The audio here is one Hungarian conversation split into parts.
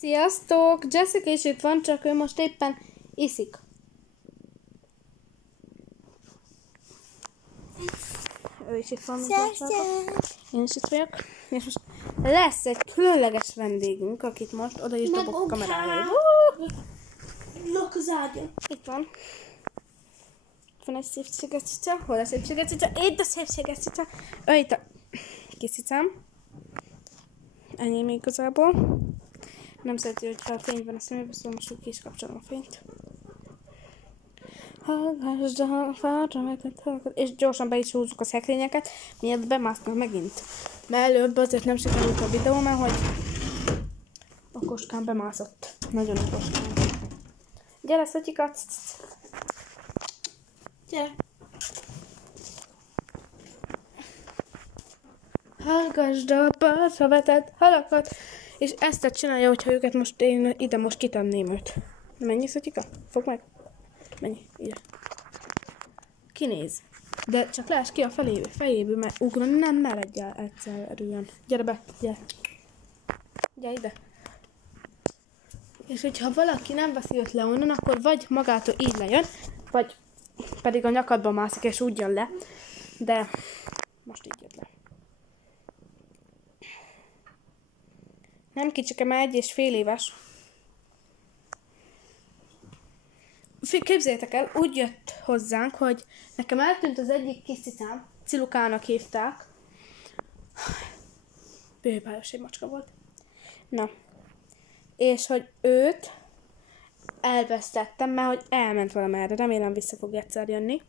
Sziasztok! Jessica is itt van, csak ő most éppen iszik. Ő is itt van. Én is itt vagyok. És most lesz egy különleges vendégünk, akit most oda is dobok kamerára. Lok az ágyon. Itt van. Itt van egy szépséges cica. Hol a szépséges cica? Itt a szépséges cica. Ő itt a kis cicám. Ennyi még igazából. Nem szereti, hogyha a fény van a szemébe, szóval most úgy ki is kapcsolom a fényt. Hallgassd a fára vetett hallgat, és gyorsan be is húzzuk a szekrényeket, miért bemásznak megint. Mert előbb azért nem sikerült a videó, mert hogy okoskán bemászott. Nagyon okoskán. Gyere, Szotyika! Gyere! Hallgassd a partra vetett halakat! És ezt csinálja, hogyha őket most én ide most kitenném őt. Menj, Szotyika? Fogd meg! Menj, ide. Kinéz. De csak láss ki a fejéből, mert ugrani nem meredj egyszerűen. Gyere be, gyere. Gyere ide. És hogyha valaki nem veszi őt le onnan, akkor vagy magától így lejön, vagy pedig a nyakadba mászik és úgy jön le. De most így jött le. Nem kicsike, már 1,5 éves. Képzeljétek el, úgy jött hozzánk, hogy nekem eltűnt az egyik kis cicám, Cilukának hívták. Bőbájos egy macska volt. Na. És hogy őt elvesztettem, mert hogy elment valamerre, remélem vissza fog egyszer jönni.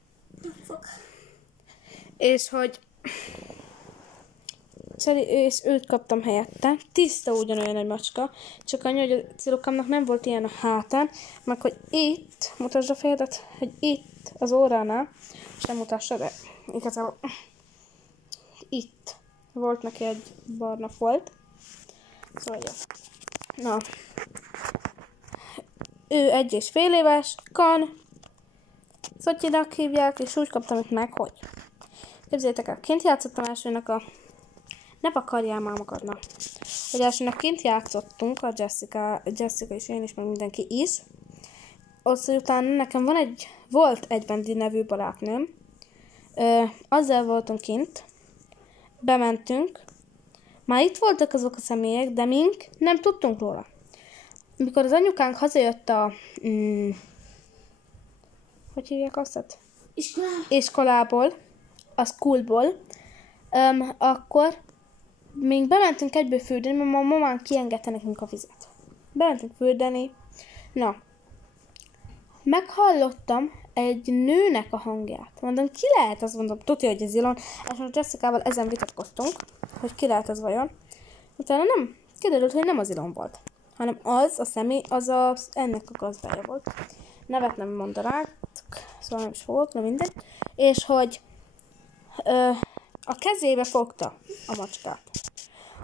És hogy és őt kaptam helyette. Tiszta ugyanolyan egy macska, csak annyi, hogy a Cilukámnak nem volt ilyen a hátán, meg hogy itt, mutasd a fejedet, hogy itt az óránál, és nem mutassa, de igazából itt volt neki egy barna folt. Szóval jó. Na. Ő 1,5 éves, kan, Szotyinak hívják, és úgy kaptam itt meg, hogy képzeljétek el, kint játszottam elsőnek a ne vakarjál már magadnak. Hogy elsőnek kint játszottunk, a Jessica és én is, meg mindenki is. Aztán utána nekem volt egy Bendi nevű barátnőm. Azzal voltunk kint. Bementünk. Már itt voltak azok a személyek, de mink nem tudtunk róla. Mikor az anyukánk hazajött a... hogy hívják azt? Iskolából. A schoolból. Akkor még bementünk egyből fürdeni, mert a mamán kiengedte nekünk a vizet. Bementünk fürdeni. Na. Meghallottam egy nőnek a hangját. Mondom, ki lehet az? Mondom, tudja, hogy ez Ilon. És most Jessicával ezen vitatkoztunk, hogy ki lehet az vajon. Utána nem. Kiderült, hogy nem az Ilon volt. Hanem az a személy, ennek a gazdája volt. Nevet nem mondanák, szóval nem is fogok, na mindegy. És hogy a kezébe fogta a macskát.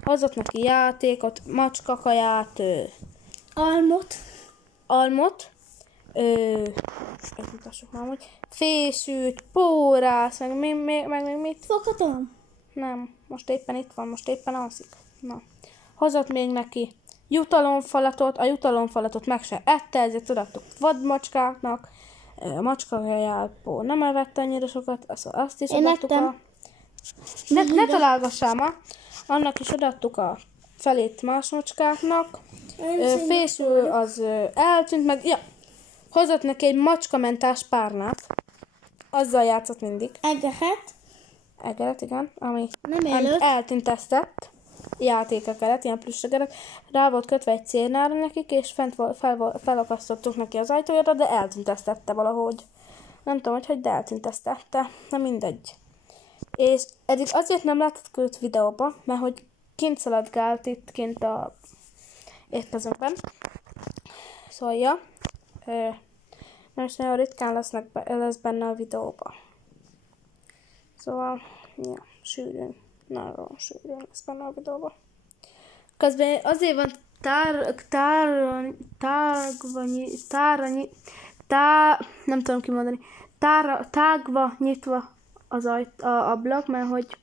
Hozott neki játékot, macskakaját, almot, mutassuk már, hogy fésűt, pórász, meg még mit? Fogadom? Nem, most éppen itt van, most éppen alszik. Na. Hozott még neki jutalomfalatot, a jutalomfalatot meg se ette, ezért odaadtuk vadmacskáknak, macskakajátból nem evett annyira sokat, azt is odaadtuk a... Ne találgassál ma! Annak is odaadtuk a felét más macskáknak. Fésül az eltűnt, meg ja, hozott neki egy macskamentás párnát. Azzal játszott mindig. Egeret, igen. Ami eltüntesztett játékeket, ilyen plüssegeret. Rá volt kötve egy cérnára nekik, és fent felakasztottuk neki az ajtójára, de eltüntesztette valahogy. Nem tudom, de eltüntesztette. Na mindegy. És eddig azért nem látott őt videóba, mert hogy kint szaladgált itt kint a étkezőnkben. Szóval, ja, most nagyon ritkán lesz benne a videóba. Szóval, ja, nagyon sűrűn lesz benne a videóba. Közben azért van nem tudom kimondani, tágva nyitva az ablak, mert hogy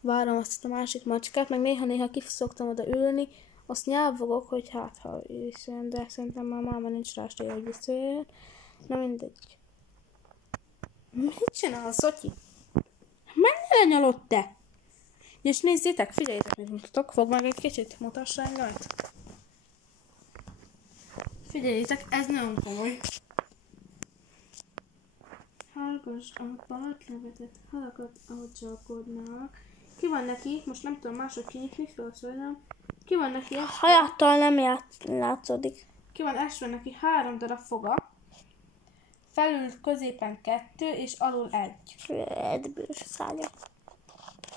várom azt a másik macskát, meg néha-néha ki szoktam oda ülni, Azt nyelvogok, hogy hát ha visszajön, de szerintem már máma nincs rá esélye, hogy visszajön. Na mindegy. Mit csinál, Szotyi? Mennyire nyalod te? És nézzétek, figyeljétek, mit mutatok. Fog meg egy kicsit, mutassa engemet. Figyeljétek, ez nagyon komoly. Hallgass a partlevetett halakat, ahogy csapkodnak. Ki van neki, most nem tudom máshogy kinyitni, felszólom. Ki van neki esve? Hajáttal nem látszódik. Ki van esve neki 3 darab foga. Felül középen 2 és alul 1. Egy bűs szárnya.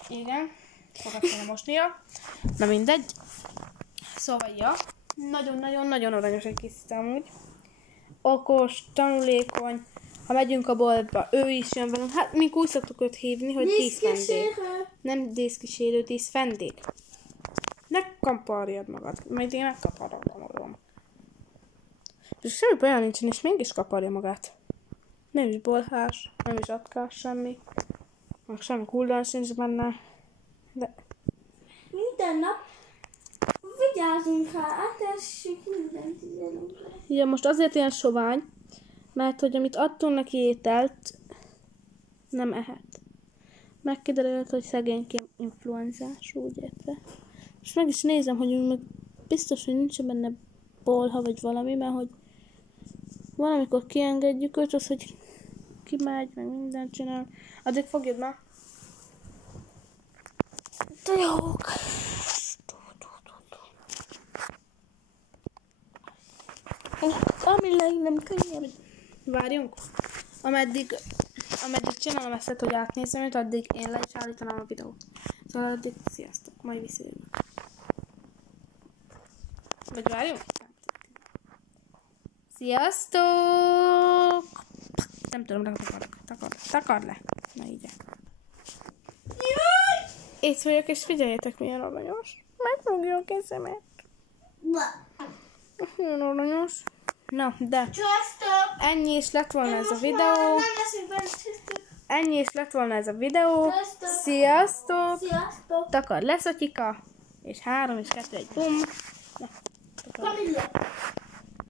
Igen. Fogat kéne mosnia. Na mindegy. Szóval, ja. Nagyon-nagyon-nagyon aranyos egy kis amúgy. Okos, tanulékony. Ha megyünk a boltba, ő is jön velünk. Hát mink úgy szoktuk őt hívni, hogy díszvendég. Nem díszkísérő, díszvendég. Ne kaparjad magad. Majd én megkaparom magam. És semmi olyan nincsen, és mégis kaparja magát. Nem is bolhás, nem is atkás, semmi. Meg semmi kullán sincs benne. De... Minden nap vigyázzunk rá, átessük mindent üzenünkre. Ja, most azért ilyen sovány, mert hogy amit adtunk neki ételt, nem ehet. Megkiderült, hogy szegényként influenzás, úgy értve. És meg is nézem, hogy meg biztos, hogy nincs benne bolha vagy valami, mert hogy valamikor kiengedjük őt, az, hogy kimegy, meg mindent csinál. Addig fogjad már. De jók. Amileg nem könnyebb. Várjunk. Ameddig csinálom ezt, hogy átnézem őt, addig én le is állítanám a videót. Szóval addig sziasztok, majd visszajövök. Vagy várjunk? Sziasztok! Nem tudom, takard le. Na így. Itt vagyok, és figyeljétek, milyen aranyos. Megfogja a kezemet. Milyen aranyos. Na, de ennyi is lett volna ez a videó. Ennyi is lett volna ez a videó. Sziasztok! Takar le, Szotyika. És 3 és 2, 1, bum. Na, takar.